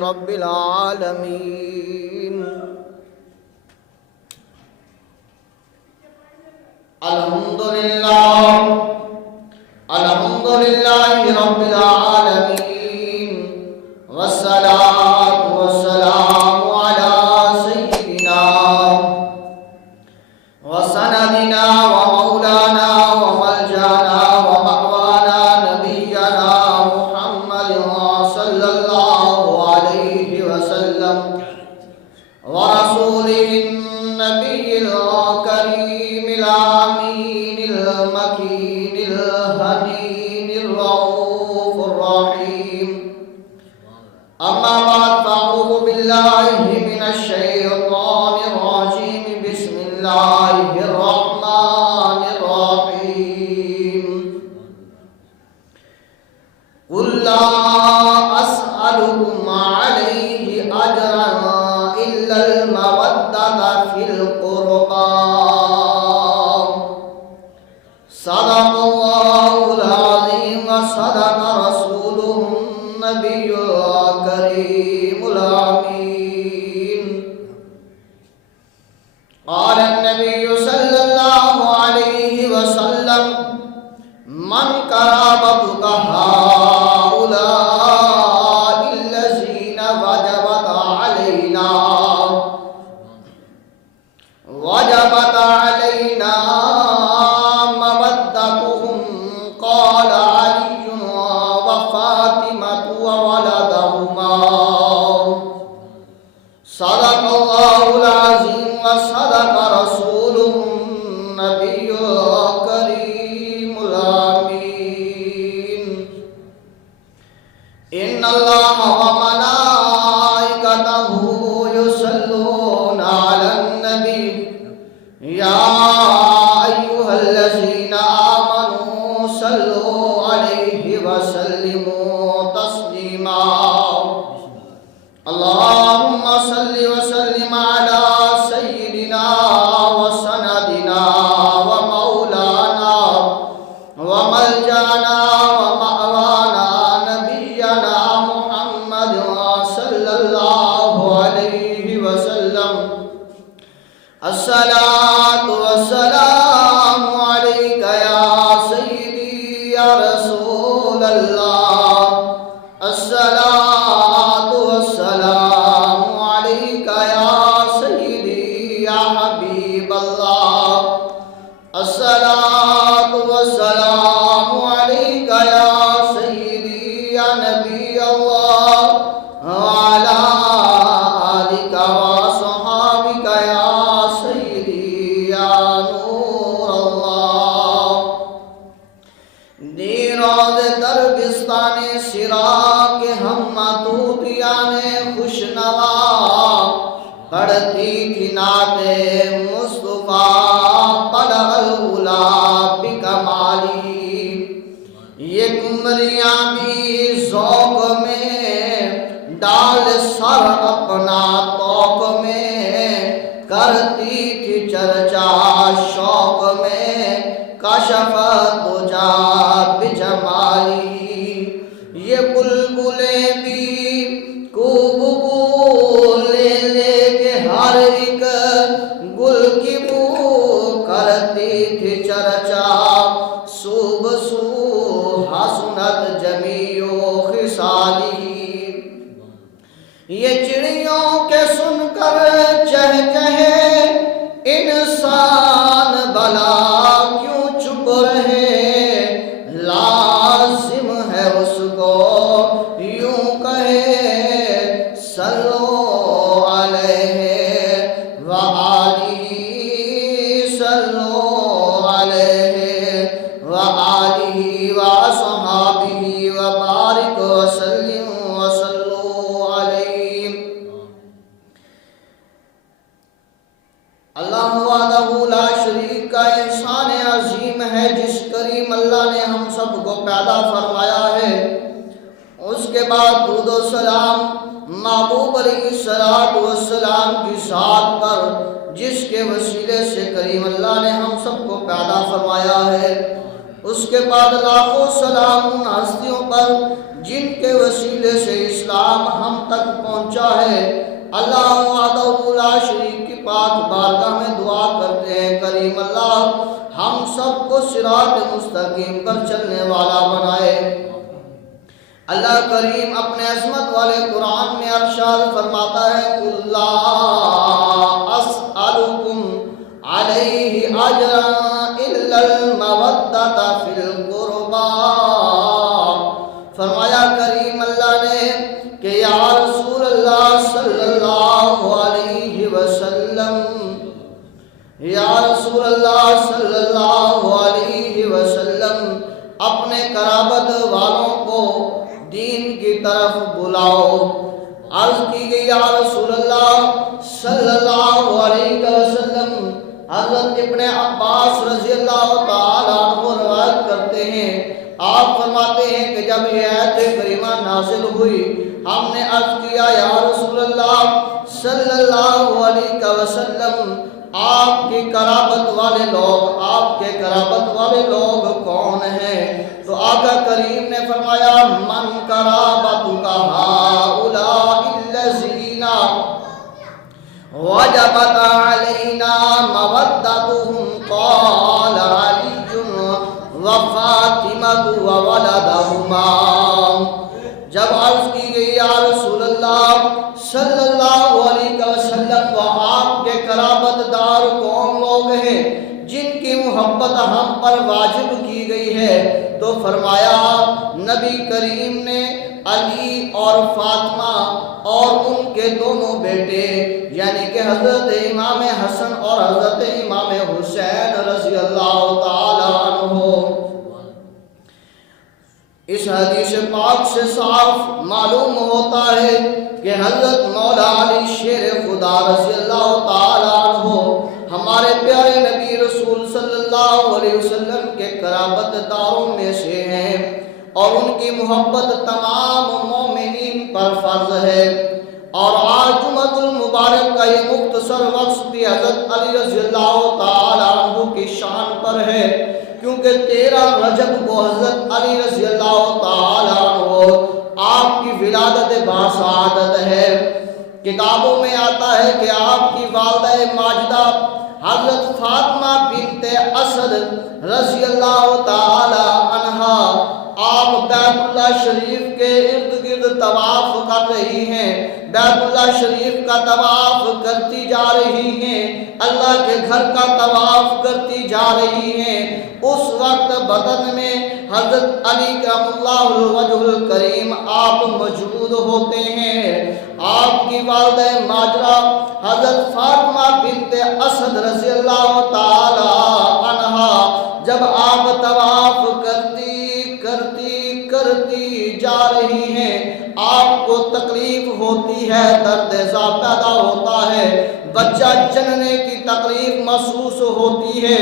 رب العالمين. الحمد لله رب العالمين، والصلاة والسلام على سيدنا وسندنا ومولانا وملجانا ومأوانا نبينا محمد صلى الله عليه وسلم، ورسوله النبي الكريم الأمين المكين الهدين الرؤوف الرحيم. أما بعد، فأعوذ بالله من الشيطان الرجيم. بسم الله الرحمن الرحيم. قل لا أسألكم عليه أجرا إلا المودة في القربى. صدق الله العظيم وصدق رسوله النبي الكريم الأمين. قال النبي صلى الله عليه وسلم: من قرابتك هؤلاء الذين وجبت علينا مودتهم. قال علي وفاطمة وولدهما. صدق الله العظيم وصدق رسوله النبي الكريم الأمين. إن الله وملائكته يصلون على النبي، يا أيها الذين آمنوا صلوا عليه وسلموا تسليما. اللهم صل وسلم على سيدنا وسندنا ومولانا وملجانا ومأوانا نبينا محمد صلى الله عليه وسلم. الصلاة والسلام عليك يا سيدي يا رسول الله. الصلاة والسلام عليك يا سيدي يا حبيب الله. الصلاة والسلام عليك يا سيدي يا نبي الله، وعلى آلك وصحابك يا سيدي يا نور الله. دیروز دربستان سرا کے ہم ماتوتیان خوشنوا پڑھتی تھی نعت مصطفیٰ بلغ العلا بکمالی. یہ کمریاں بھی ذوق میں ڈال سر اپنا توق میں کرتی تھی چرچا شوق میں کشف دجا بجمالی. یہ بلبلیں بھی کوب لے لے کے ہر ایک گل کی بو کرتی تھی چرچا صوب سو حسنت جمیع خصالی. یہ چڑیوں کے سن کر چہچہے انسان بلا کیوں چپ رہے. لازم ہے اس کو یوں کہے صلو علیہ وآلہ، صلو علیہ وآلہ وصحابہ وبارک وسلم وصلو علیہ. اللہ وحدہ لا شریک کا احسان عظیم ہے جس کریم اللہ نے ہم سب کو پیدا فرمایا ہے. اس کے بعد درود و سلام محبوب علیہ السلام کی ذات پر جس کے وسیلے سے کریم اللہ نے ہم سب کو پیدا فرمایا ہے. اس کے بعد لاکھوں سلام ان ہستیوں پر جن کے وسیلے سے اسلام ہم تک پہنچا اللہ وحدہ لا شریک کی پاک بارگاہ میں دعا کرتے ہیں کریم اللہ ہم سب کو صراط مستقیم پر چلنے والا بنائے۔ اللہ کریم اپنے عظمت والے قرآن میں ارشاد فرماتا ہے قُل لَا أَسْأَلُكُمْ عَلَيْهِ أَجْرًا إِلَّا الْمَوَدَّةَ فِي الْقُرْبَى۔ فرمایا کریم اللہ نے کہ یا رسول اللہ صلی اللہ علیہ وسلم، یا رسول اللہ صلی اللہ علیہ وسلم اپنے قرابت والوں کو دین کی طرف بلاؤ۔ عرض کی گئی یا رسول اللہ صلی اللہ علیہ وسلم، حضرت ابن عباس رضی اللہ تعالیٰ عنہ روایت کرتے ہیں، آپ فرماتے ہیں کہ جب یہ آیت کریمہ نازل ہوئی ہم نے عرض کیا یا رسول اللہ صلی اللہ علیہ وسلم آپ کی قرابت والے لوگ، آپ کے قرابت والے لوگ کون ہیں؟ تو آقا کریم نے فرمایا من قرابتک ہؤلاء الذین وجبت علینا مودتهم قال علی وفاطمۃ وولدہما۔ جب عرض کی گئی یا رسول اللہ صلی اللہ علیہ وسلم وہ آپ کے قرابت دار کون لوگ ہیں جن کی محبت ہم پر واجب کی گئی ہے؟ تو فرمایا نبی کریم نے علی اور فاطمہ اور ان کے دونوں بیٹے یعنی کہ حضرت امام حسن اور حضرت امام حسین رضی اللہ تعالی عنہ۔ اس حدیث پاک سے صاف معلوم ہوتا ہے کہ حضرت مولا علی شیر خدا رضی اللہ تعالی عنہ ہمارے پیارے نبی رسول صلی اللہ علیہ وسلم کے قرابت داروں میں سے ہیں اور ان کی محبت تمام مومنین پر فرض ہے۔ اور آج جمعۃ المبارک کا یہ مختصر وقت بھی حضرت علی رضی اللہ تعالی عنہ کی شان پر ہے، کیونکہ 13 رجب کو حضرت علی رضی اللہ تعالی عنہ آپ کی ولادت باسعادت ہے۔ کتابوں میں آتا ہے کہ آپ کی والدہ ماجدہ حضرت فاطمہ بنت اسد رضی اللہ تعالی عنہا آپ بیت اللہ شریف کے ارد گرد طواف کر رہی ہیں، بیت اللہ شریف کا طواف کرتی جا رہی ہیں، اللہ کے گھر کا طواف کرتی جا رہی ہیں۔ اس وقت بدن میں حضرت علی کرم اللہ وجہ الکریم آپ موجود ہوتے ہیں۔ آپ کی والدہ ماجرہ حضرت فاطمہ بنت اسد رضی اللہ تعالی عنہا جب آپ طواف کرتی جا رہی ہیں آپ کو تکلیف ہوتی ہے، درد ذا پیدا ہوتا ہے، بچہ جننے کی تکلیف محسوس ہوتی ہے۔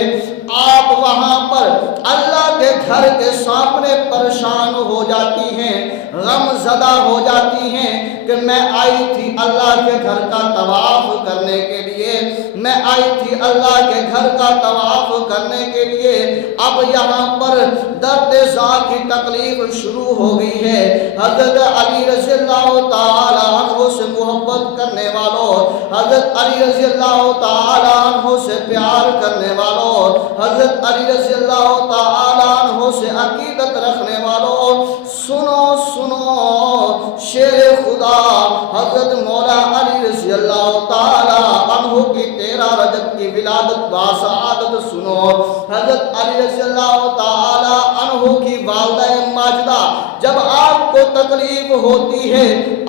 آپ وہاں پر اللہ کے گھر کے سامنے پریشان ہو جاتی ہیں، غم زدہ ہو جاتی ہیں کہ میں آئی تھی اللہ کے گھر کا طواف کرنے کے لیے، میں آئی تھی اللہ کے گھر کا طواف کرنے کے لیے، اب یہاں پر درد ذا کی تکلیف شروع ہو گئی ہے۔ حضرت علی رضی اللہ تعالی عنہ سے محبت کرنے والوں، حضرت علی رضی اللہ تعالی عنہ سے پیار کرنے والوں، حضرت علی رضی اللہ تعالی عنہ سے عقیدت رکھنے والوں، سنو شیر خدا حضرت مولا علی رضی اللہ تعالی عنہ کی 13 رجب کی ولادت باسعادت سنو۔ حضرت علی رضی اللہ تعالی عنہ کی والدہ ماجدہ جب آپ کو تکلیف ہوتی ہے،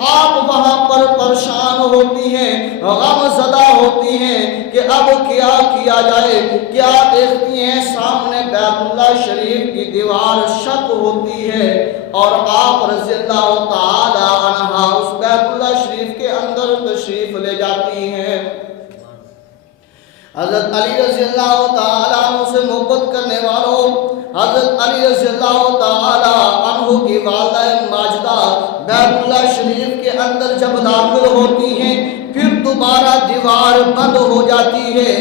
آپ وہاں پر پریشان ہوتی ہیں، غم زدہ ہوتی ہیں کہ اب کیا کیا جائے، کیا دیکھتی ہیں سامنے بیت اللہ شریف کی دیوار شق ہوتی ہے اور آپ رضی اللہ تعالی عنہ اس بیت اللہ شریف کے اندر تشریف لے جاتی ہیں۔ حضرت علی رضی اللہ تعالی عنہ سے محبت کرنے والوں، حضرت علی رضی اللہ تعالی عنہ کی والدہ ماجدہ بیت اللہ شریف کے اندر جب داخل ہوتی ہیں پھر دوبارہ دیوار بند ہو جاتی ہے۔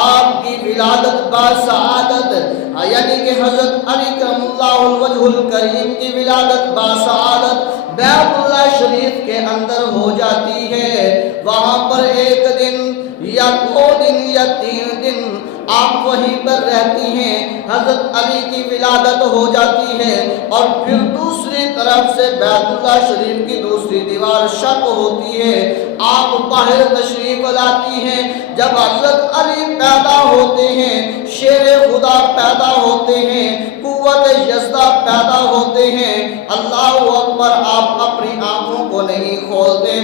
آپ کی ولادت باسعادت یعنی کہ حضرت علی کرم اللہ وجہ الکریم کی ولادت باسعادت بیت اللہ شریف کے اندر ہو جاتی ہے۔ وہاں رہتی ہیں، حضرت علی کی ولادت ہو جاتی ہے، اور پھر دوسری طرف سے بیت اللہ شریف کی دوسری دیوار شق ہوتی ہے، آپ باہر تشریف لاتی ہیں۔ جب حضرت علی پیدا ہوتے ہیں، شیر خدا پیدا ہوتے ہیں، قوت یزدہ پیدا ہوتے ہیں، اللہ اکبر، آپ اپنی آنکھوں کو نہیں کھولتے،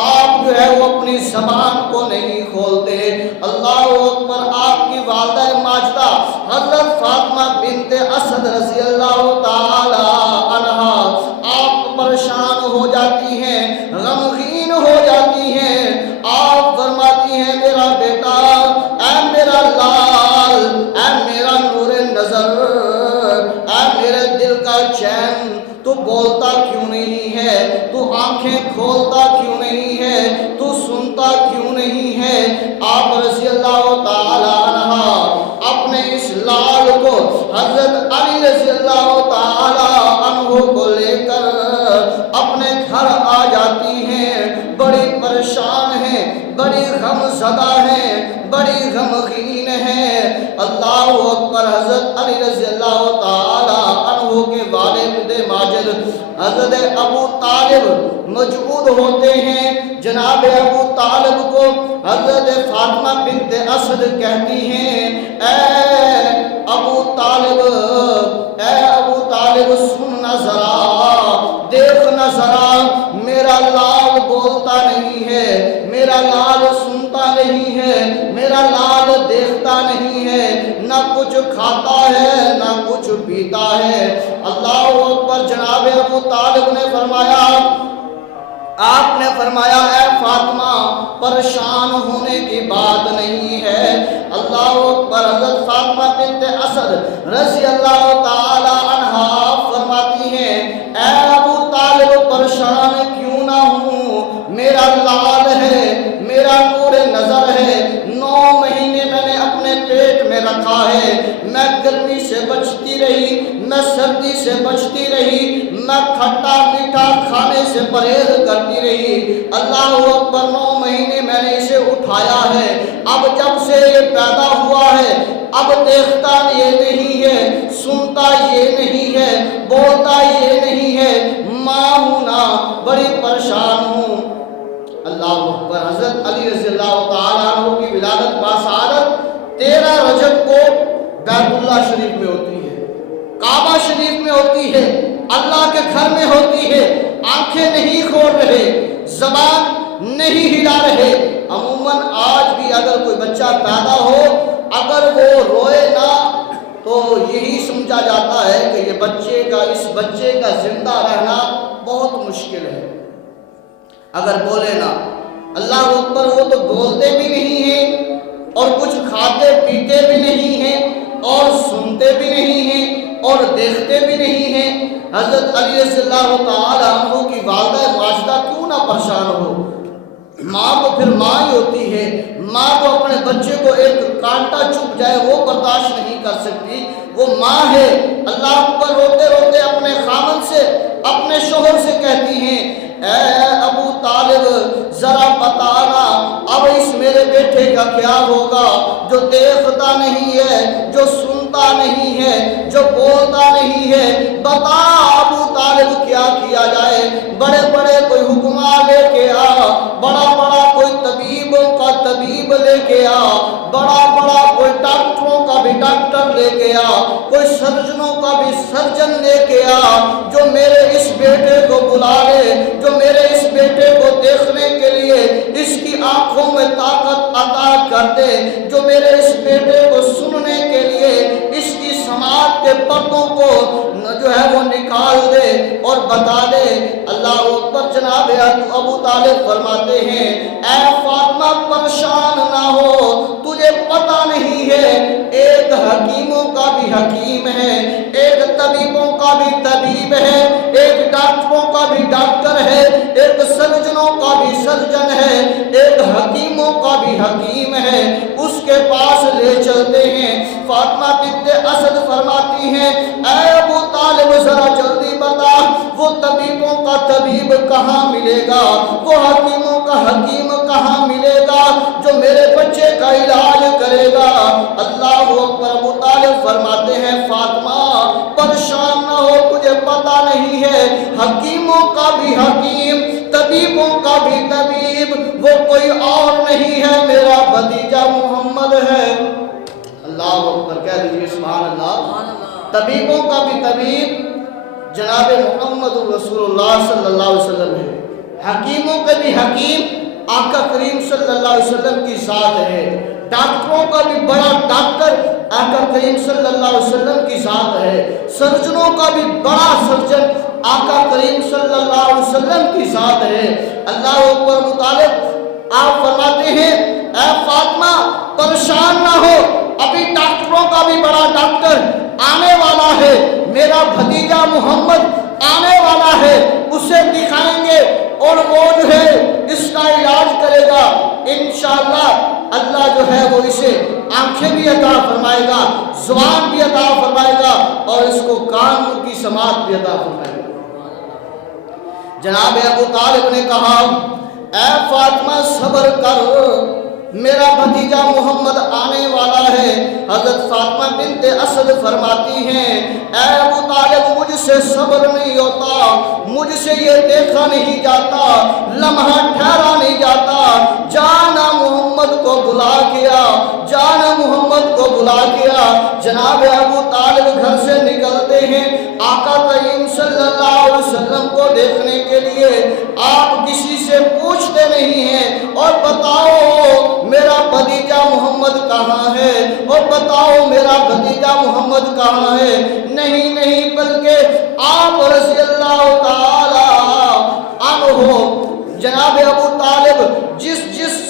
آپ جو ہے وہ اپنی زبان کو نہیں کھولتے، اللہ اکبر۔ آپ کی والدہ ماجدہ حضرت فاطمہ بنت اسد رضی اللہ تعالی عنہا آپ پریشان ہو جاتی ہیں، غمگین ہو جاتی ہیں، آپ فرماتی ہیں میرا بیٹا، اے میرا لال، اے میرا نور نظر، اے میرے دل کا چین، تو بولتا کیوں نہیں ہے؟ تو آنکھیں کھولتا کیوں نہیں ہے؟ تو سنتا کیوں نہیں ہے؟ آپ رضی اللہ تعالی عنہ اپنے اس لال کو حضرت علی رضی اللہ تعالی عنہ کو لے کر اپنے گھر آ جاتی ہیں، بڑی پریشان ہیں، بڑی غم زدہ ہیں، بڑی غمگین ہیں، اللہ اکبر۔ حضرت علی رضی اللہ تعالی عنہ کے والد ماجد حضرت ابو طالب موجود ہوتے ہیں، جناب ابو طالب کو حضرت فاطمہ بنت اسد کہتی ہیں، اے ابو طالب، اے ابو طالب، سننا ذرا، دیکھنا ذرا، میرا لال بولتا نہیں ہے، میرا لال سنتا نہیں ہے، میرا لال دیکھتا نہیں ہے، نہ کچھ کھاتا ہے نہ کچھ پیتا ہے، اللہ اکبر۔ جناب ابو طالب نے فرمایا، آپ نے فرمایا، اے فاطمہ، پریشان ہونے کی بات نہیں ہے، اللہ اکبر۔ حضرت فاطمہ بنت اسد رضی اللہ تعالی عنہا فرماتی ہیں، اے ابو طالب، پریشان کیوں نہ ہوں، میرا لال ہے، میرا نور نظر ہے، 9 مہینے میں نے اپنے پیٹ میں رکھا ہے، میں گرمی سے بچتی رہی، میں سردی سے بچتی رہی، میں کھٹا میٹھا کھانے سے پرہیز کرتی رہی، اللہ اکبر۔ 9 مہینے میں نے اسے اٹھایا ہے، اب جب سے یہ پیدا ہوا ہے، اب دیکھتا یہ نہیں ہے، سنتا یہ نہیں ہے، بولتا یہ نہیں ہے، ماں ہوں نا، بڑی پریشان ہوں، اللہ اکبر۔ حضرت علی رضی اللہ تعالیٰ عنہ کی ولادت باسعادت 13 رجب کو بیت اللہ شریف میں ہوتی ہے، کعبہ شریف میں ہوتی ہے، اللہ کے گھر میں ہوتی ہے، آنکھیں نہیں کھول رہے، زبان نہیں ہلا رہے۔ عموماً آج بھی اگر کوئی بچہ پیدا ہو، اگر وہ روئے نہ تو یہی سمجھا جاتا ہے کہ یہ اس بچے کا زندہ رہنا بہت مشکل ہے، اگر بولے نا، اللہ اکبر۔ وہ تو بولتے بھی نہیں ہیں، اور کچھ کھاتے پیتے بھی نہیں ہیں، اور سنتے بھی نہیں ہیں، اور دیکھتے بھی نہیں ہیں۔ حضرت علی رضی اللہ تعالی عنہ کی والدہ ماجدہ کیوں نہ پریشان ہو؟ ماں کو پھر ماں ہی ہوتی ہے، ماں کو اپنے بچے کو ایک کانٹا چبھ جائے وہ برداشت نہیں کر سکتی، وہ ماں ہے، اللہ اکبر۔ روتے روتے اپنے خامن سے، اپنے شوہر سے کہتی ہیں، اے ابو طالب، ذرا بتانا اب اس میرے بیٹے کا کیا ہوگا، جو دیکھتا نہیں ہے، جو سنتا نہیں ہے، جو بولتا نہیں ہے، بتا ابو طالب کیا کیا جائے؟ بڑے بڑے کوئی حکماں لے کے آ، بڑا بڑا کوئی طبیبوں کا طبیب لے کے آ، بڑا بڑا کوئی ڈاکٹروں کا بھی ڈاکٹر لے کے آ، کوئی سرجنوں کا بھی سرجن لے کے آ، جو میرے اس بیٹے کو بلا لے، جو میرے اس بیٹے کو دیکھنے کے لیے اس کی آنکھوں میں طاقت عطا کر دے، جو میرے اس بیٹے کو سننے کے لیے اس کی سماعت کے پردوں کو جو ہے وہ نکال دے اور بتا دے، اللہ اکبر۔ جناب ابو طالب فرماتے ہیں، اے فاطمہ، پریشان نہ ہو، تجھے پتہ نہیں ہے، ایک حکیموں کا بھی حکیم ہے، ایک طبیبوں کا بھی طبیب ہے، ایک ڈاکٹروں کا بھی ڈاکٹر ہے، ایک سرجنوں کا بھی سرجن ہے، ایک حکیموں کا بھی حکیم ہے، اس کے پاس لے چلتے ہیں۔ فاطمہ بنت اسد فرماتی ہیں، اے ابو طالب، ذرا جلدی بتا، وہ طبیبوں کا طبیب کہاں ملے گا، وہ حکیموں کا حکیم کہاں ملے گا جو میرے بچے کا علاج کرے گا؟ اللہ اکبر۔ ابو طالب کا بھی طبیب وہ کوئی اور نہیں ہے، میرا بھتیجا محمد ہے۔ اللہ اکبر، کہہ دیجیے سبحان اللہ۔ طبیبوں کا بھی طبیب جناب محمد رسول اللہ صلی اللہ علیہ وسلم ہے، حکیموں کے بھی حکیم آقا کریم صلی اللہ علیہ وسلم کی ذات ہے، ڈاکٹروں کا بھی بڑا ڈاکٹر آقا کریم صلی اللہ علیہ وسلم کی ذات ہے، سرجنوں کا بھی بڑا سرجن آقا کریم صلی اللہ علیہ وسلم کی ذات ہے۔ اللہ اکبر مطالب آپ فرماتے ہیں اے فاطمہ پریشان نہ ہو، ابھی ڈاکٹروں کا بھی بڑا ڈاکٹر آنے والا ہے، میرا بھتیجا محمد آنے والا ہے، اسے دکھائیں گے اور وہ جو ہے اس کا علاج کرے گا انشاءاللہ۔ اللہ جو ہے وہ اسے آنکھیں بھی عطا فرمائے گا، زبان بھی عطا فرمائے گا اور اس کو کان کی سماعت بھی عطا فرمائے گا۔ جناب ابو طالب نے کہا اے فاطمہ صبر کر، میرا بھتیجا محمد آنے والا ہے۔ حضرت فاطمہ بنت اسد فرماتی ہیں اے ابو طالب مجھ سے صبر نہیں ہوتا، مجھ سے یہ دیکھا نہیں جاتا، لمحہ ٹھہرا نہیں جاتا، جانا محمد کو بلا کیا، جانا محمد کو بلا کیا۔ جناب ابو طالب گھر سے نکلتے ہیں آقا کریم صلی اللہ علیہ وسلم کو دیکھنے کے لیے۔ آپ کسی سے پوچھتے نہیں ہیں اور بتاؤ میرا بھتیجا محمد کہاں ہے، اور بتاؤ میرا بھتیجا محمد کہاں ہے، نہیں بلکہ آپ رضی اللہ تعالی عنہ جناب ابو طالب جس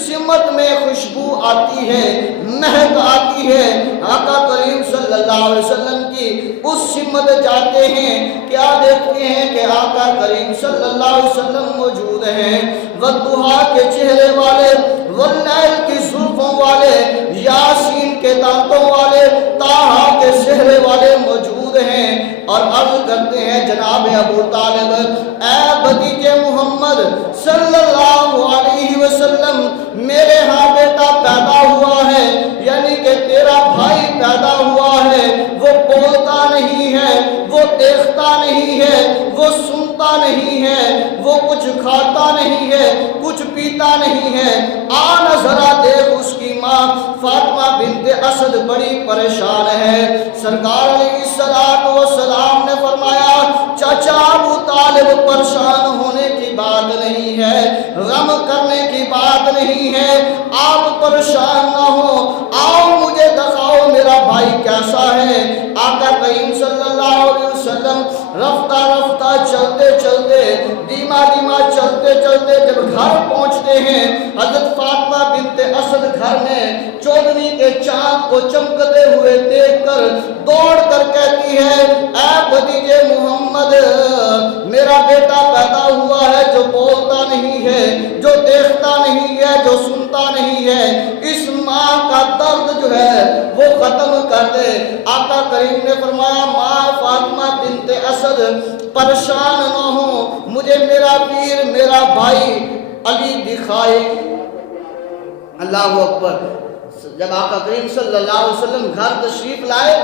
سمت میں خوشبو آتی ہے، مہک آتی ہے آقا کریم صلی اللہ علیہ وسلم کی، اس سمت جاتے ہیں، کیا دیکھتے ہیں کہ آقا کریم صلی اللہ علیہ وسلم موجود ہیں، والضحیٰ کے چہرے والے، واللیل کی زلفوں والے، یاسین کے دانتوں والے، طٰہٰ کے چہرے والے موجود ہیں اور عرض کرتے ہیں جناب ابو طالب اے بھتیجے محمد صلی اللہ علیہ وسلم میرے ہاں بیٹا پیدا ہوا ہے، یعنی کہ تیرا بھائی پیدا ہوا ہے، وہ بولتا نہیں ہے، وہ دیکھتا نہیں ہے، وہ سنتا نہیں ہے، وہ کچھ کھاتا نہیں ہے، کچھ پیتا نہیں ہے، آنا ذرا دیکھ اس کی ماں فاطمہ بنت اسد بڑی پریشان ہے۔ سرکار علیہ السلام نے فرمایا چاچا ابو طالب پریشان ہونے کی بات نہیں ہے، غم کرنے کی بات نہیں ہے، آپ پریشان نہ ہو، آؤ مجھے دکھاؤ میرا بھائی کیسا ہے۔ آقا کریم صلی اللہ علیہ وسلم رفتہ رفتہ چلتے چلتے دھیما چلتے چلتے جب گھر پہنچتے ہیں، حضرت فاطمہ بنت اسد گھر میں چودھویں کے چاند کو چمکتے ہوئے دیکھ کر دوڑ کر کہتی ہے اے بھتیجے محمد میرا بیٹا پیدا ہوا ہے جو بولتا نہیں ہے، جو دیکھتا نہیں ہے، جو سنتا نہیں ہے، اس ماں کا درد جو ہے وہ ختم کر دے۔ آقا کریم نے فرمایا ماں فاطمہ بنت اسد پریشان نہ ہو، مجھے میرا پیر میرا بھائی علی دکھائے۔ اللہ اکبر۔ جب آقا کریم صلی اللہ علیہ وسلم گھر تشریف لائے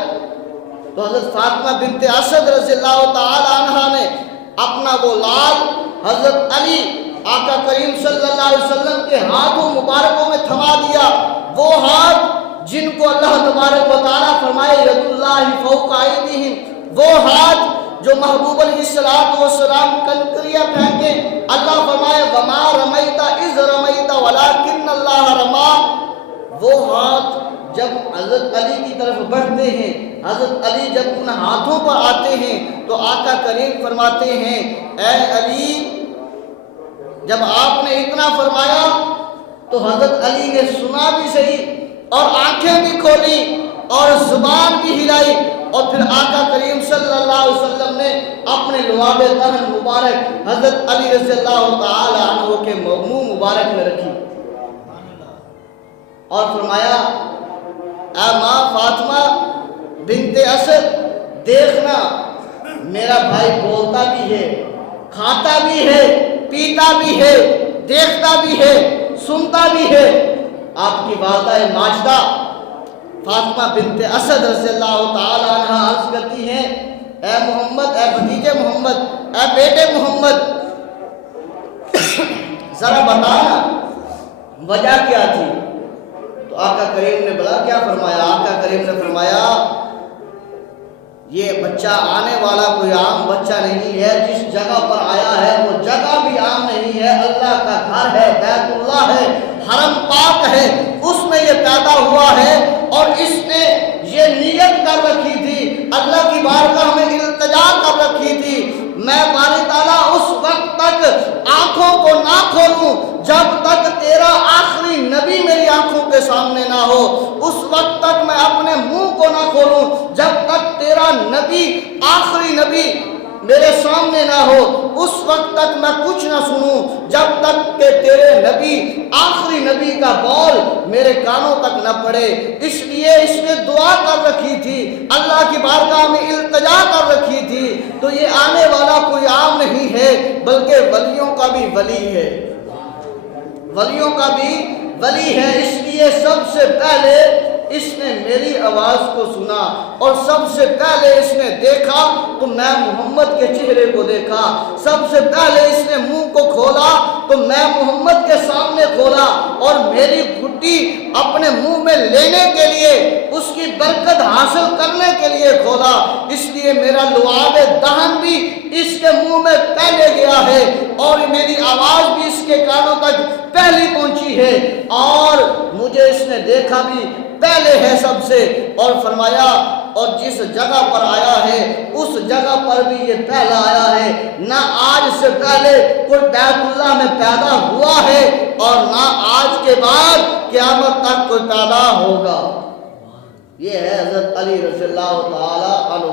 تو حضرت فاطمہ بنت اسد رضی اللہ تعالی عنہ نے اپنا وہ لال حضرت علی آقا کریم صلی اللہ علیہ وسلم کے ہاتھوں مبارکوں میں تھما دیا، وہ ہاتھ جن کو اللہ تبارک و تعالیٰ فرمائے ید اللہ فوق ایدیہم، وہ ہاتھ جو محبوب علیہ السلام کنکریاں پھینکیں، اللہ فرمائے وما رمیت اذ رمیت ولکن اللہ رما۔ وہ ہاتھ جب حضرت علی کی طرف بڑھتے ہیں، حضرت علی جب ان ہاتھوں پر آتے ہیں تو آقا کریم فرماتے ہیں اے علی، جب آپ نے اتنا فرمایا تو حضرت علی نے سنا بھی صحیح اور آنکھیں بھی کھولی اور زبان بھی ہلائی، اور پھر آقا کریم صلی اللہ علیہ وسلم نے اپنے لعاب دہن مبارک حضرت علی رضی اللہ تعالی عنہ کے منہ مبارک میں رکھی اور فرمایا اے ماں فاطمہ بنت اسد دیکھنا میرا بھائی بولتا بھی ہے، کھاتا بھی ہے، پیتا بھی ہے، دیکھتا بھی ہے، سنتا بھی ہے۔ آپ کی والدہ ماجدہ فاطمہ بنت اسد رضی اللہ تعالی عنہ عرض کرتی ہیں اے محمد، اے بھتیجے محمد، اے بیٹے محمد، ذرا بتانا وجہ کیا تھی؟ تو آقا کریم نے بلا کیا فرمایا؟ آقا کریم نے فرمایا یہ بچہ آنے والا کوئی عام بچہ نہیں ہے، جس جگہ پر آیا ہے وہ جگہ بھی عام نہیں ہے، اللہ کا گھر ہے، بیت اللہ ہے، حرم پاک ہے، اس میں یہ پیدا ہوا ہے اور اس نے یہ نیت کر رکھی تھی، اللہ کی بارگاہ میں التجا کر رکھی تھی، میں باری تعالیٰ اس وقت تک آنکھوں کو نہ کھولوں جب تک تیرا آخری نبی میری آنکھوں کے سامنے نہ ہو، اس وقت تک میں اپنے منہ کو نہ کھولوں جب تک تیرا نبی آخری نبی میرے سامنے نہ ہو، اس وقت تک میں کچھ نہ سنوں جب تک کہ تیرے نبی آخری نبی کا بول میرے کانوں تک نہ پڑے۔ اس لیے اس نے دعا کر رکھی تھی، اللہ کی بارگاہ میں التجا کر رکھی تھی، تو یہ آنے والا کوئی عام نہیں ہے بلکہ ولیوں کا بھی ولی ہے، ولیوں کا بھی ولی ہے۔ اس لیے سب سے پہلے اس نے میری آواز کو سنا اور سب سے پہلے اس نے دیکھا تو میں محمد کے چہرے کو دیکھا، سب سے پہلے اس نے منہ کو کھولا تو میں محمد کے سامنے کھولا اور میری گھٹی اپنے منہ میں لینے کے لیے، اس کی برکت حاصل کرنے کے لیے کھولا، اس لیے میرا لعاب دہن بھی اس کے منہ میں پہلے گیا ہے اور میری آواز بھی اس کے کانوں تک پہلی پہنچی ہے اور مجھے اس نے دیکھا بھی پہلے ہے سب سے، اور فرمایا اور جس جگہ پر آیا ہے اس جگہ پر بھی یہ پہلا آیا ہے، نہ آج سے پہلے کوئی بیت اللہ میں پیدا ہوا ہے اور نہ آج کے بعد قیامت تک کوئی پیدا ہوگا۔ یہ ہے حضرت علی رضی اللہ تعالی عنہ،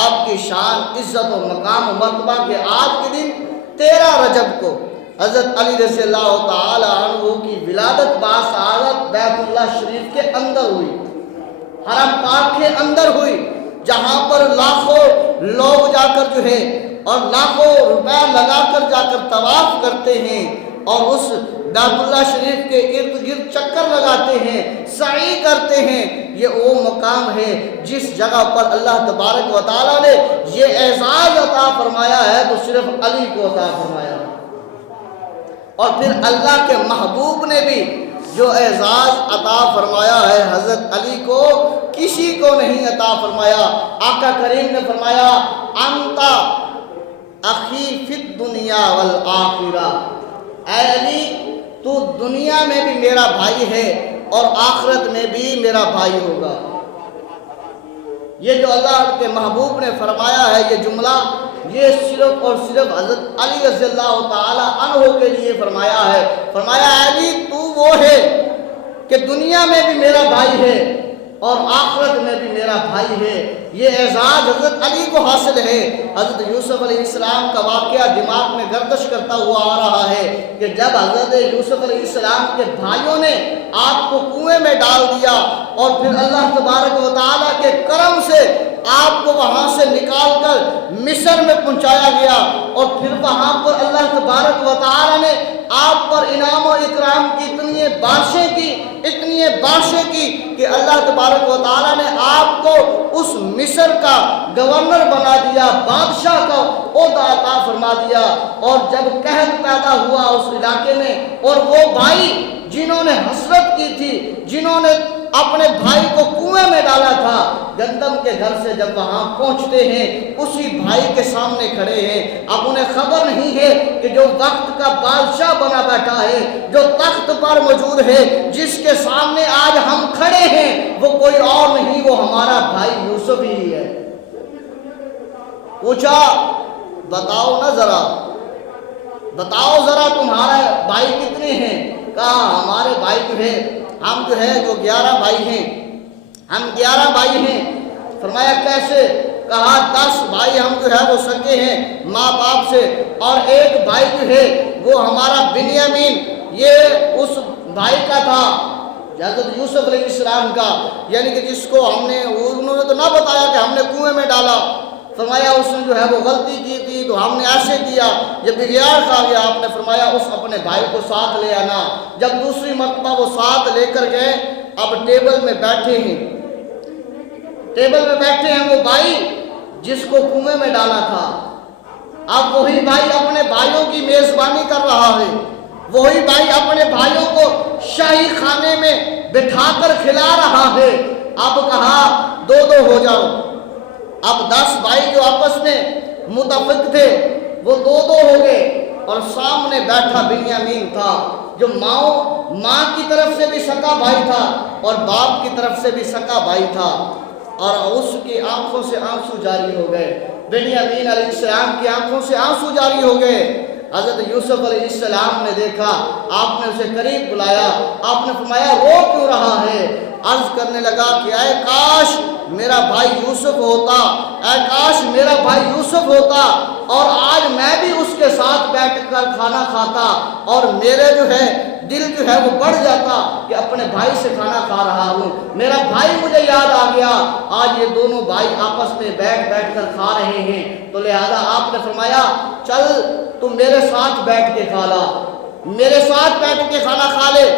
آپ کی شان، عزت و مقام و مرتبہ کہ آج کے دن 13 رجب کو حضرت علی رضی اللہ تعالی عنہ کی ولادت باسعادت بیت اللہ شریف کے اندر ہوئی، حرم پاک کے اندر ہوئی، جہاں پر لاکھوں لوگ جا کر جو ہے اور لاکھوں روپے لگا کر جا کر طواف کرتے ہیں اور اس بیت اللہ شریف کے ارد گرد چکر لگاتے ہیں، سعی کرتے ہیں۔ یہ وہ مقام ہے جس جگہ پر اللہ تبارک و تعالیٰ نے یہ اعزاز عطا فرمایا ہے تو صرف علی کو عطا فرمایا، اور پھر اللہ کے محبوب نے بھی جو اعزاز عطا فرمایا ہے حضرت علی کو کسی کو نہیں عطا فرمایا۔ آقا کریم نے فرمایا انتا اخی فی الدنیا والآخرہ، اے علی تو دنیا میں بھی میرا بھائی ہے اور آخرت میں بھی میرا بھائی ہوگا۔ یہ جو اللہ کے محبوب نے فرمایا ہے یہ جملہ، یہ صرف اور صرف حضرت علی رضی اللہ تعالی عنہ کے لیے فرمایا ہے۔ فرمایا علی تو وہ ہے کہ دنیا میں بھی میرا بھائی ہے اور آخرت میں بھی میرا بھائی ہے۔ یہ اعزاز حضرت علی کو حاصل ہے۔ حضرت یوسف علیہ السلام کا واقعہ دماغ میں گردش کرتا ہوا آ رہا ہے کہ جب حضرت یوسف علیہ السلام کے بھائیوں نے آپ کو کنویں میں ڈال دیا اور پھر اللہ تبارک و تعالیٰ کے کرم سے آپ کو وہاں سے نکال کر مصر میں پہنچایا گیا اور پھر وہاں پر اللہ تبارک و تعالیٰ نے آپ پر انعام و اکرام کی اتنی بارشیں کی کہ اللہ تبارک و تعالیٰ نے آپ کو اس مصر کا گورنر بنا دیا، بادشاہ کا عہدہ عطا فرما دیا۔ اور جب قحط پیدا ہوا اس علاقے میں اور وہ بھائی جنہوں نے حسرت کی تھی، جنہوں نے اپنے بھائی کو کنویں میں ڈالا تھا، گندم کے گھر سے جب وہاں پہنچتے ہیں اسی بھائی کے سامنے کھڑے ہیں۔ اب انہیں خبر نہیں ہے کہ جو وقت کا بادشاہ بنا بیٹھا ہے، جو تخت پر موجود ہے، جس کے سامنے آج ہم کھڑے ہیں وہ کوئی اور نہیں، وہ ہمارا بھائی یوسف ہی ہے۔ پوچھا بتاؤ نا ذرا، بتاؤ ذرا تمہارے بھائی کتنے ہیں؟ کہا ہمارے بھائی جو ہے ہم جو ہے جو 11 بھائی ہیں، ہم 11 بھائی ہیں۔ فرمایا کیسے؟ کہا 10 بھائی ہم جو ہے وہ سگے ہیں ماں باپ سے، اور ایک بھائی جو ہے وہ ہمارا بنیامین، یہ اس بھائی کا تھا حضرت یوسف علیہ السلام کا، یعنی کہ جس کو ہم نے، انہوں نے تو نہ بتایا کہ ہم نے کنویں میں ڈالا۔ فرمایا اس نے جو ہے وہ غلطی کی تھی تو ہم نے ایسے کیا، جب بغیر کھا گیا آپ نے فرمایا اس اپنے بھائی کو ساتھ لے آنا۔ جب دوسری مرتبہ وہ ساتھ لے کر گئے، اب ٹیبل میں بیٹھے ہیں، ٹیبل میں بیٹھے ہیں وہ بھائی جس کو کنویں میں ڈالا تھا۔ اب وہی بھائی اپنے بھائیوں کی میزبانی کر رہا ہے وہی بھائی اپنے بھائیوں کو شاہی خانے میں بٹھا کر کھلا رہا ہے۔ اب کہا دو دو ہو جاؤ۔ اب 10 بھائی جو آپس میں متفق تھے وہ دو دو ہو گئے، اور سامنے بیٹھا بنیامین تھا جو ماں کی طرف سے بھی سکا بھائی تھا اور باپ کی طرف سے بھی سکا بھائی تھا، اور اس کی آنکھوں سے آنسو جاری ہو گئے۔ بنیامین علیہ السلام کی آنکھوں سے آنسو جاری ہو گئے۔ حضرت یوسف علیہ السلام نے دیکھا، آپ نے اسے قریب بلایا، آپ نے فرمایا رو کیوں رہا ہے؟ عرض کرنے لگا کہ اے کاش میرا بھائی یوسف ہوتا، اے کاش میرا بھائی یوسف ہوتا، اور آج میں بھی اس کے ساتھ بیٹھ کر کھانا کھاتا، اور میرے جو ہے دل جو ہے وہ بڑھ جاتا کہ اپنے بھائی سے کھانا کھا رہا ہوں، میرا بھائی مجھے یاد آ گیا۔ آج یہ دونوں بھائی آپس میں بیٹھ کر کھا رہے ہیں، تو لہذا آپ نے فرمایا چل تم میرے ساتھ بیٹھ کے کھا لا، میرے ساتھ بیٹھ کے کھانا کھا لے۔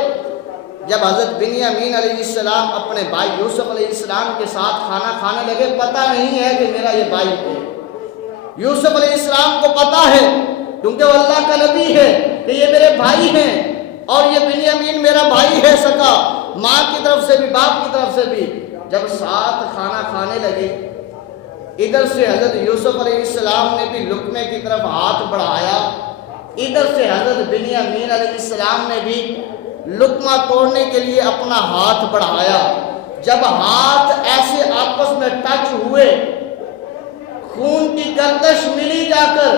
جب حضرت بنیامین علیہ السلام اپنے بھائی یوسف علیہ السلام کے ساتھ کھانا کھانے لگے، پتہ نہیں ہے کہ میرا یہ بھائی ہے۔ یوسف علیہ السلام کو پتہ ہے کیونکہ وہ اللہ کا نبی ہے کہ یہ میرے بھائی ہیں، اور یہ بنیامین میرا بھائی ہے سکا، ماں کی طرف سے بھی باپ کی طرف سے بھی۔ جب ساتھ کھانا کھانے لگے، ادھر سے حضرت یوسف علیہ السلام نے بھی لقمے کی طرف ہاتھ بڑھایا، ادھر سے حضرت بنیامین علیہ السلام نے بھی لقمہ توڑنے کے لیے اپنا ہاتھ بڑھایا۔ جب ہاتھ ایسے آپس میں ٹچ ہوئے، خون کی گردش ملی جا کر،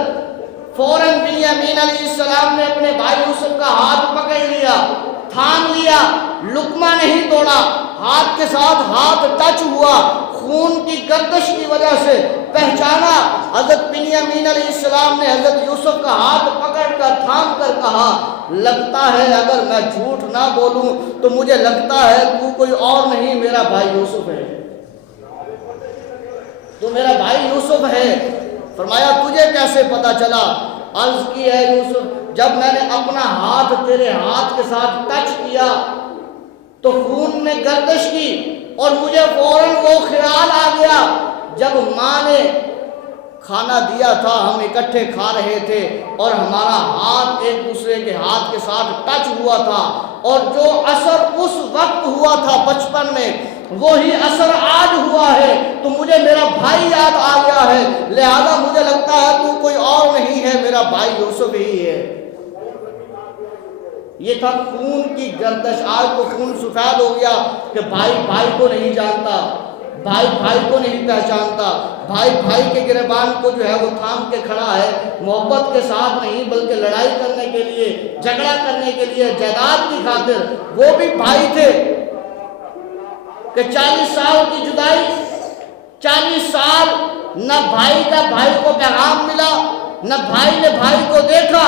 فوراً بنیامین علیہ السلام نے اپنے بھائی یوسف کا ہاتھ پکڑ لیا، تھام لیا، لقمہ نہیں توڑا، ہاتھ کے ساتھ ہاتھ ٹچ ہوا، خون کی گردش کی وجہ سے پہچانا۔ حضرت بنیامین علیہ السلام نے حضرت یوسف کا ہاتھ پکڑ کر تھام کر کہا لگتا ہے اگر میں جھوٹ نہ بولوں تو مجھے لگتا ہے تو کوئی اور نہیں، میرا بھائی یوسف ہے، تو میرا بھائی یوسف ہے۔ فرمایا تجھے کیسے پتا چلا؟ عرض کی ہے یوسف جب میں نے اپنا ہاتھ تیرے ہاتھ کے ساتھ ٹچ کیا تو خون نے گردش کی، اور مجھے فوراً وہ خیال آ گیا جب ماں نے کھانا دیا تھا، ہم اکٹھے کھا رہے تھے اور ہمارا ہاتھ ایک دوسرے کے ہاتھ کے ساتھ ٹچ ہوا تھا، اور جو اثر اس وقت ہوا تھا بچپن میں وہی اثر آج ہوا ہے، تو مجھے میرا بھائی یاد آ گیا ہے، لہذا مجھے لگتا ہے تو کوئی اور نہیں ہے، میرا بھائی یوسف ہی ہے۔ یہ تھا خون کی گردش۔ آج تو خون سفید ہو گیا کہ بھائی بھائی کو نہیں جانتا، بھائی بھائی کو نہیں پہچانتا، بھائی بھائی کے گریبان کو جو ہے وہ تھام کے کھڑا ہے، محبت کے ساتھ نہیں بلکہ لڑائی کرنے کے لیے، جھگڑا کرنے کے لیے، جائیداد کی خاطر۔ وہ بھی بھائی تھے کہ 40 سال کی جدائی، 40 سال نہ بھائی کا بھائی کو پیغام ملا، نہ بھائی نے بھائی کو دیکھا،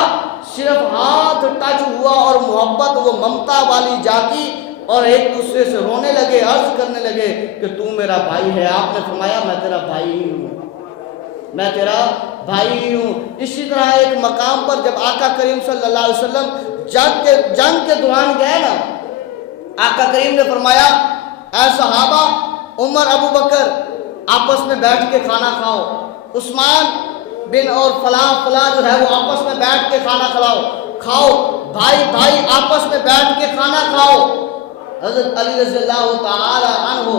صرف ہاتھ ٹچ ہوا اور محبت وہ ممتا والی جاگی، اور ایک دوسرے سے رونے لگے، عرض کرنے لگے کہ تو میرا بھائی ہے۔ آپ نے فرمایا میں تیرا بھائی ہی ہوں، میں تیرا بھائی ہی ہوں۔ اسی طرح ایک مقام پر جب آقا کریم صلی اللہ علیہ وسلم جنگ کے دوران گئے نا، آقا کریم نے فرمایا اے صحابہ، عمر ابو بکر آپس میں بیٹھ کے کھانا کھاؤ، عثمان بن اور فلاں جو ہے وہ آپس میں بیٹھ کے کھانا کھاؤ، بھائی بھائی آپس میں بیٹھ کے کھانا کھاؤ۔ حضرت علی رضی اللہ تعالی عنہ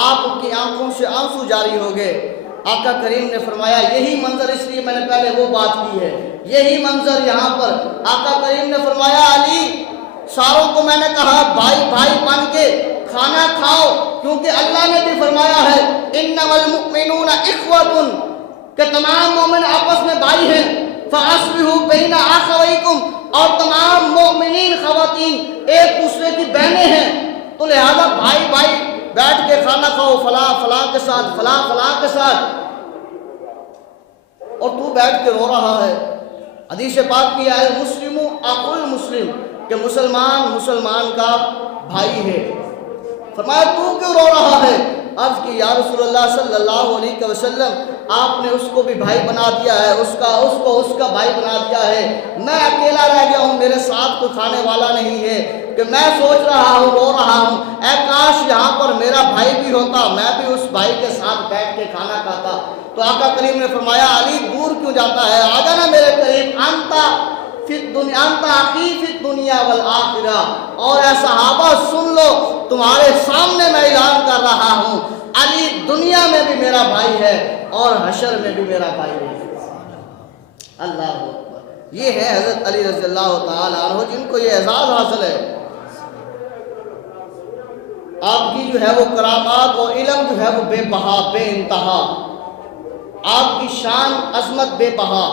آپ کی آنکھوں سے آنسو جاری ہو گئے۔ آقا کریم نے فرمایا یہی منظر، اس لیے میں نے پہلے وہ بات کی ہے، یہی منظر یہاں پر آقا کریم نے فرمایا علی ساروں کو میں نے کہا بھائی بھائی بن کے کھانا کھاؤ، کیونکہ اللہ نے بھی فرمایا ہے انما المؤمنون اخوۃ، کہ تمام مومن آپس میں بھائی ہیں، فاصلحوا بین اخویکم، اور تمام مومنین خواتین ایک دوسرے کی بہنیں ہیں، تو لہذا بھائی بھائی بیٹھ کے کھانا کھاؤ، فلاں فلاں کے ساتھ، فلاں فلاں کے ساتھ، اور تو بیٹھ کے رو رہا ہے۔ حدیث پاک کی ہے مسلم اخو المسلم، کہ مسلمان مسلمان کا بھائی ہے۔ فرمایا تو کیوں رو رہا ہے؟ عرض کی یا رسول اللہ صلی اللہ علیہ وسلم آپ نے اس کو بھی بھائی بنا دیا ہے، اس کا بھائی بنا دیا ہے، میں اکیلا رہ گیا ہوں، میرے ساتھ کوئی کھانے والا نہیں ہے، کہ میں سوچ رہا ہوں، رو رہا ہوں اے کاش یہاں پر میرا بھائی بھی ہوتا، میں بھی اس بھائی کے ساتھ بیٹھ کے کھانا کھاتا۔ تو آقا کریم نے فرمایا علی دور کیوں جاتا ہے، آ جانا میرے قریب، انتا فی الدنیا انت اخی فی الدنیا والآخرہ، اور اے صحابہ سن لو تمہارے سامنے میں اعلان کر رہا ہوں، علی دنیا میں بھی میرا بھائی ہے اور حشر میں بھی میرا بھائی ہے۔ اللہ اکبر، یہ ہے حضرت علی رضی اللہ تعالی عنہ جن کو یہ اعزاز حاصل ہے۔ آپ کی جو ہے وہ کرامات اور علم جو ہے وہ بے بہا، بے انتہا، آپ کی شان عظمت بے بہا،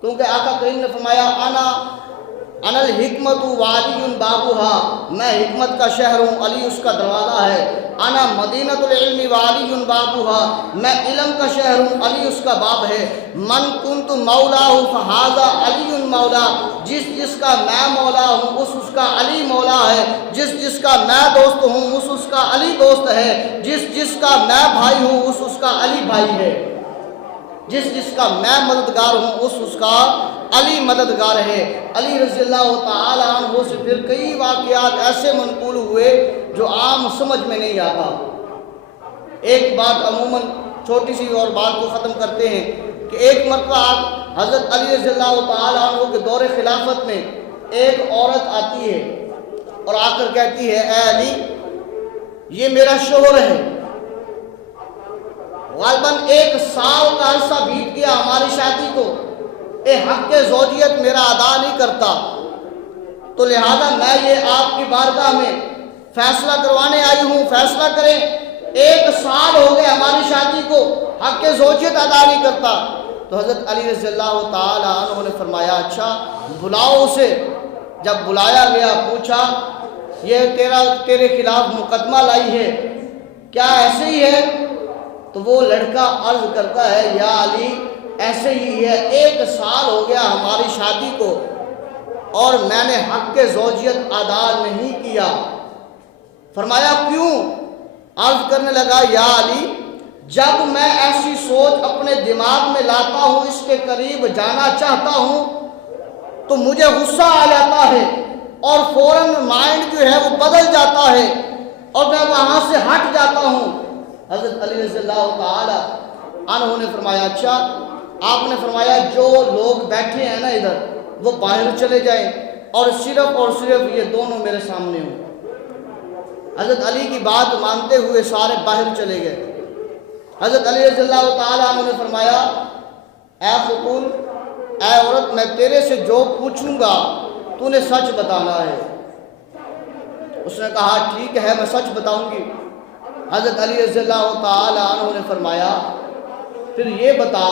کیونکہ آقا کریم نے فرمایا انا الحکمت والی بابوہا، میں حکمت کا شہر ہوں، علی اس کا دروازہ ہے۔ انا مدینۃ العلم والی بابوہا، میں علم کا شہر ہوں، علی اس کا باب ہے۔ من کنت مولا فہذا علی مولا، جس کا میں مولا ہوں اس کا علی مولا ہے، جس کا میں دوست ہوں اس کا علی دوست ہے، جس کا میں بھائی ہوں اس کا علی بھائی ہے، جس کا میں مددگار ہوں اس کا علی مددگار ہے۔ علی رضی اللہ تعالی عنہ سے پھر کئی واقعات ایسے منقول ہوئے جو عام سمجھ میں نہیں آتا۔ ایک بات عموماً چھوٹی سی اور بات کو ختم کرتے ہیں کہ ایک مرتبہ حضرت علی رضی اللہ تعالی عنہ کے دور خلافت میں ایک عورت آتی ہے اور آ کر کہتی ہے اے علی یہ میرا شوہر ہے، غالباً 1 سال کا عرصہ بیت گیا ہماری شادی کو، حق زوجیت میرا ادا نہیں کرتا، تو لہذا میں یہ آپ کی بارگاہ میں فیصلہ کروانے آئی ہوں، فیصلہ کریں، 1 سال ہو گئے ہماری شادی کو، حق زوجیت ادا نہیں کرتا۔ تو حضرت علی رضی اللہ تعالی عنہ نے فرمایا اچھا بلاؤ اسے۔ جب بلایا گیا پوچھا یہ تیرے خلاف مقدمہ لائی ہے، کیا ایسے ہی ہے؟ تو وہ لڑکا عرض کرتا ہے یا علی ایسے ہی ہے، 1 سال ہو گیا ہماری شادی کو اور میں نے حق زوجیت ادا نہیں کیا۔ فرمایا کیوں؟ عرض کرنے لگا یا علی جب میں ایسی سوچ اپنے دماغ میں لاتا ہوں، اس کے قریب جانا چاہتا ہوں تو مجھے غصہ آ جاتا ہے اور فوراً مائنڈ جو ہے وہ بدل جاتا ہے اور میں وہاں سے ہٹ جاتا ہوں۔ حضرت علی رضی اللہ تعالی عنہ نے فرمایا اچھا، آپ نے فرمایا جو لوگ بیٹھے ہیں نا ادھر وہ باہر چلے جائیں اور صرف یہ دونوں میرے سامنے ہوں۔ حضرت علی کی بات مانتے ہوئے سارے باہر چلے گئے۔ حضرت علی رضی اللہ تعالی عنہ نے فرمایا اے خاتون، اے عورت، میں تیرے سے جو پوچھوں گا تو نے سچ بتانا ہے۔ اس نے کہا ٹھیک ہے میں سچ بتاؤں گی۔ حضرت علی رضی اللہ تعالی عنہ نے فرمایا پھر یہ بتا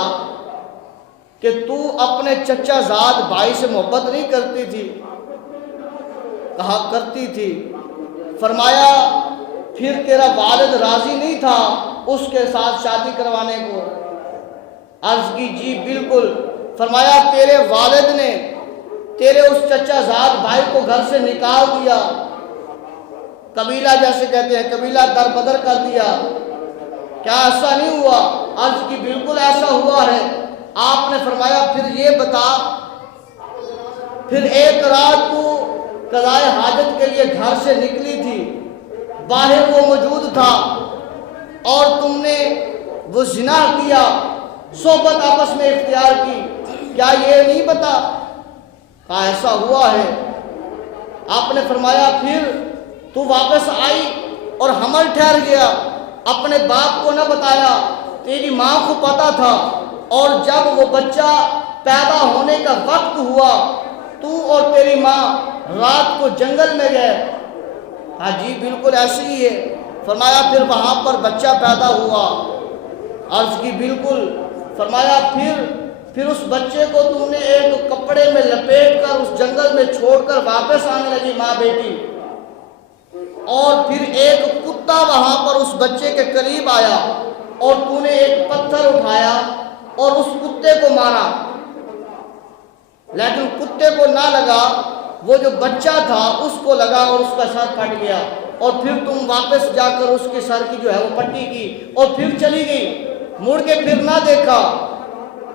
کہ تو اپنے چچا زاد بھائی سے محبت نہیں کرتی تھی؟ کہا کرتی تھی۔ فرمایا پھر تیرا والد راضی نہیں تھا اس کے ساتھ شادی کروانے کو؟ عرض کی جی بالکل۔ فرمایا تیرے والد نے تیرے اس چچا زاد بھائی کو گھر سے نکال دیا، قبیلہ جیسے کہتے ہیں قبیلہ در بدر کر دیا، کیا ایسا نہیں ہوا؟ عرض کی بالکل ایسا ہوا ہے۔ آپ نے فرمایا پھر یہ بتا، پھر ایک رات کو قضائے حاجت کے لیے گھر سے نکلی تھی، باہر وہ موجود تھا اور تم نے وہ زنا کیا، صحبت آپس میں اختیار کی، کیا یہ نہیں پتا؟ کہا ایسا ہوا ہے۔ آپ نے فرمایا پھر تو واپس آئی اور حمل ٹھہر گیا، اپنے باپ کو نہ بتایا، تیری ماں کو پتا تھا، اور جب وہ بچہ پیدا ہونے کا وقت ہوا تو اور تیری ماں رات کو جنگل میں گئے؟ ہاں جی بالکل ایسے ہی ہے۔ فرمایا پھر وہاں پر بچہ پیدا ہوا؟ عرض کی بالکل۔ فرمایا پھر اس بچے کو تم نے ایک کپڑے میں لپیٹ کر اس جنگل میں چھوڑ کر واپس آنے لگی ماں بیٹی، اور پھر ایک کتا وہاں پر اس بچے کے قریب آیا اور تو نے ایک پتھر اٹھایا اور اس کتے کو مارا، لیکن کتے کو نہ لگا، وہ جو بچہ تھا اس کو لگا اور اس کا سر پھٹ گیا، اور پھر تم واپس جا کر اس کے سر کی جو ہے وہ پٹی کی اور پھر چلی گئی، مڑ کے پھر نہ دیکھا۔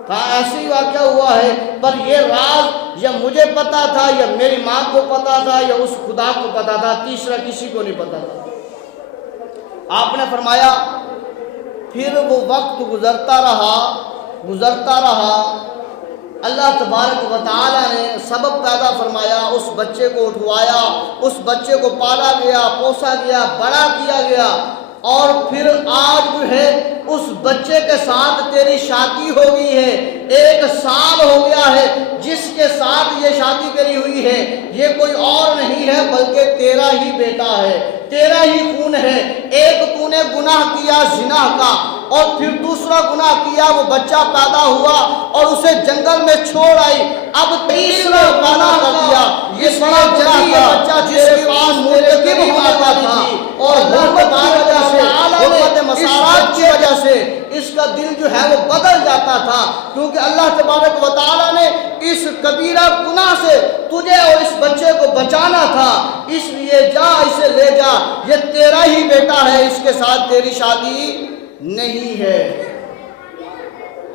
کہا ایسے ہی واقعہ ہوا ہے، پر یہ راز یا مجھے پتا تھا یا میری ماں کو پتا تھا یا اس خدا کو پتا تھا، تیسرا کسی کو نہیں پتا تھا۔ آپ نے فرمایا پھر وہ وقت گزرتا رہا، اللہ تبارک و تعالیٰ نے سبب پیدا فرمایا، اس بچے کو اٹھوایا، اس بچے کو پالا گیا، پوسا گیا، بڑا کیا گیا، اور پھر آج جو ہے اس بچے کے ساتھ تیری شادی ہو گئی ہے، 1 سال ہو گیا ہے جس کے ساتھ یہ شادی کری ہوئی ہے، یہ کوئی اور نہیں ہے بلکہ تیرا ہی بیٹا ہے، تیرا ہی خون ہے۔ ایک تو نے گناہ کیا زنا کا، اور پھر دوسرا گناہ کیا، وہ بچہ پیدا ہوا اور اسے جنگل میں چھوڑ آئی، اب تیسرا گناہ کر دیا، یہ بڑا گناہ تھا بچہ جس کے پاس مرتکب ہونے والی تھی، اور حکمت کی وجہ سے، حکمت مسارات کی وجہ سے اس کا دل جو ہے وہ بدل جاتا تھا، کیونکہ اللہ تبارک و تعالیٰ نے اس کبیرہ گناہ سے تجھے اور اس بچے کو بچانا تھا، اس لیے جا اسے لے جا، یہ تیرا ہی بیٹا ہے، اس کے ساتھ تیری شادی نہیں ہے۔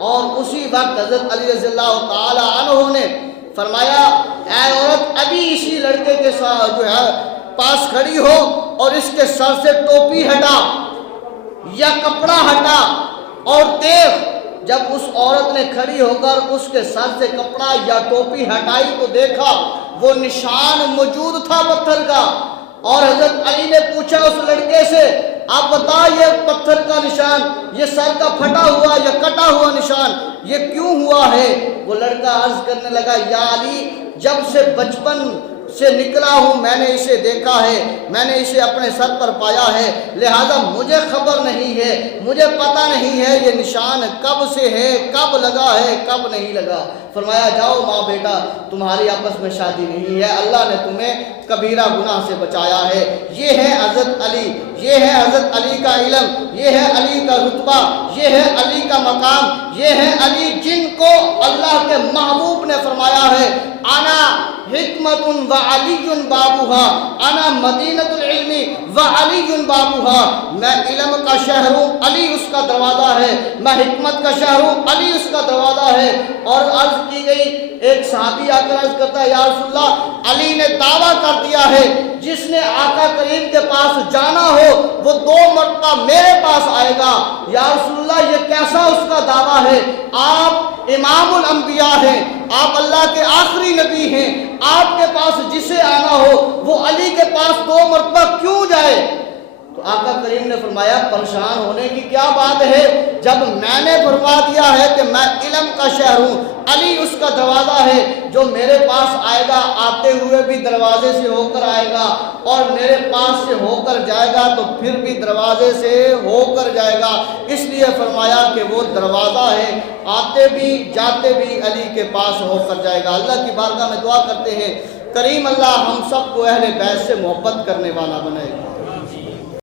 اور اسی وقت حضرت علی رضی اللہ تعالی عنہ نے فرمایا، اے عورت ابھی اسی لڑکے کے ساتھ جو ہے پاس کھڑی ہو اور اس کے سر سے ٹوپی ہٹا یا کپڑا ہٹا، اور دیکھ۔ جب اس عورت نے کھڑی ہو کر اس کے سر سے کپڑا یا ٹوپی ہٹائی تو دیکھا وہ نشان موجود تھا پتھر کا، اور حضرت علی نے پوچھا اس لڑکے سے، آپ بتا یہ پتھر کا نشان، یہ سر کا پھٹا ہوا یا کٹا ہوا نشان یہ کیوں ہوا ہے؟ وہ لڑکا عرض کرنے لگا، یا علی جب سے بچپن سے نکلا ہوں میں نے اسے دیکھا ہے، میں نے اسے اپنے سر پر پایا ہے، لہذا مجھے خبر نہیں ہے، مجھے پتہ نہیں ہے یہ نشان کب سے ہے، کب لگا ہے، کب نہیں لگا۔ فرمایا جاؤ ماں بیٹا تمہاری آپس میں شادی نہیں ہے، اللہ نے تمہیں کبیرہ گناہ سے بچایا ہے۔ یہ ہے حضرت علی، یہ ہے حضرت علی کا علم، یہ ہے علی کا رتبہ، یہ ہے علی کا مقام، یہ ہے علی جن کو اللہ کے محبوب نے فرمایا ہے، انا حکمت وعلی بابوہا، انا مدینۃ العلم وعلی بابوہا، میں علم کا شہر ہوں، علی اس کا دروازہ ہے، میں حکمت کا شہر ہوں، علی اس کا دروازہ ہے۔ اور عرض کی گئی، ایک صحابی آ کر عرض کرتا ہے، یا رسول اللہ علی نے دعویٰ کر دیا ہے جس نے آقا کریم کے پاس جانا ہو وہ 2 مرتبہ میرے پاس آئے گا۔ یا رسول اللہ یہ کیسا اس کا دعویٰ ہے؟ آپ امام الانبیاء ہیں، آپ اللہ کے آخری نبی ہیں، آپ کے پاس جسے آنا ہو وہ علی کے پاس 2 مرتبہ کیوں جائے؟ تو آقا کریم نے فرمایا پریشان ہونے کی کیا بات ہے، جب میں نے فرما دیا ہے کہ میں علم کا شہر ہوں، علی اس کا دروازہ ہے، جو میرے پاس آئے گا آتے ہوئے بھی دروازے سے ہو کر آئے گا، اور میرے پاس سے ہو کر جائے گا تو پھر بھی دروازے سے ہو کر جائے گا، اس لیے فرمایا کہ وہ دروازہ ہے، آتے بھی جاتے بھی علی کے پاس ہو کر جائے گا۔ اللہ کی بارگاہ میں دعا کرتے ہیں کریم اللہ ہم سب کو اہل بیت سے محبت کرنے والا بنائے گا۔